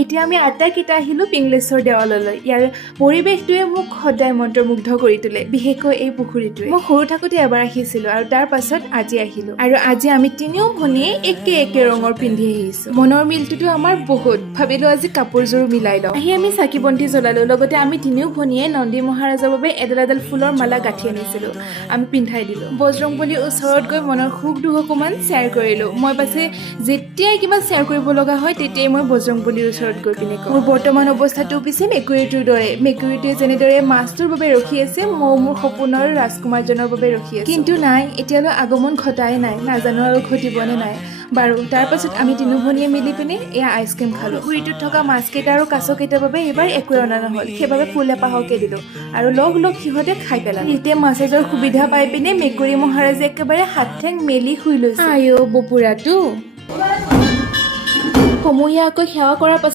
এতিয়া আমি আটাইকেইটা আহিলোঁ পিংলেশ্বৰ দেৱালয়লৈ। ইয়াৰ পৰিৱেশটোৱে মোক সদায় মন্ত্ৰমুগ্ধ কৰি তোলে, বিশেষকৈ এই পুখুৰীটোৱে। মই সৰু থাকোঁতে এবাৰ আহিছিলোঁ আৰু তাৰ পাছত আজি আহিলোঁ। আৰু আজি আমি তিনিও ভনীয়ে একে ৰঙৰ পিন্ধি আহিছোঁ। মনৰ মিলটোতো আমাৰ বহুত। ভাবিলোঁ আজি কাপোৰযোৰ মিলাই লওঁ। আহি আমি চাকি বন্তি জ্বলালোঁ। লগতে আমি তিনিও ভনীয়ে নন্দী মহাৰাজৰ বাবে এডাল ফুলৰ মালা গাঁঠি আনিছিলোঁ। আমি পিন্ধাই দিলোঁ। বজৰংবলীৰ ওচৰত গৈ মনৰ সুখ দুখ অকণমান শ্বেয়াৰ কৰিলোঁ। মই পাছে যেতিয়াই কিবা শ্বেয়াৰ কৰিব লগা হয় তেতিয়াই মই বজৰংবলীৰ ওচৰত গৈ পিনে কওঁ। মোৰ বৰ্তমান অৱস্থাটো পিছে মেকুৰীটোৰ দৰে। মেকুৰীটোৱে যেনেদৰে মাছটোৰ বাবে ৰখি আছে, মই মোৰ সপোনৰ ৰাজকুমাৰজনৰ বাবে ৰখি আছোঁ। কিন্তু নাই, এতিয়ালৈ আগমন ঘটাই নাই। নাজানো আৰু ঘটিবনে নাই। বাৰু, তাৰ পাছত আমি তিনিও ভনীয়ে মিলি পিনে এয়া আইচক্ৰীম খালোঁ। পুখুৰীটোত থকা মাছকেইটা আৰু কাছকেইটাৰ বাবে এইবাৰ একোৱে অনা নহ'ল। সেইবাবে ফুল এপাহকে দিলোঁ আৰু লগ সিহঁতে খাই পেলালে। এতিয়া মাছাজৰ সুবিধা পাই পিনে মেকুৰী মহাৰাজে একেবাৰে হাত ঠেং মেলি শুই লৈছে। আইঅ' বপুৰাটো সমূহীয়াকৈ সেৱা কৰাৰ পাছত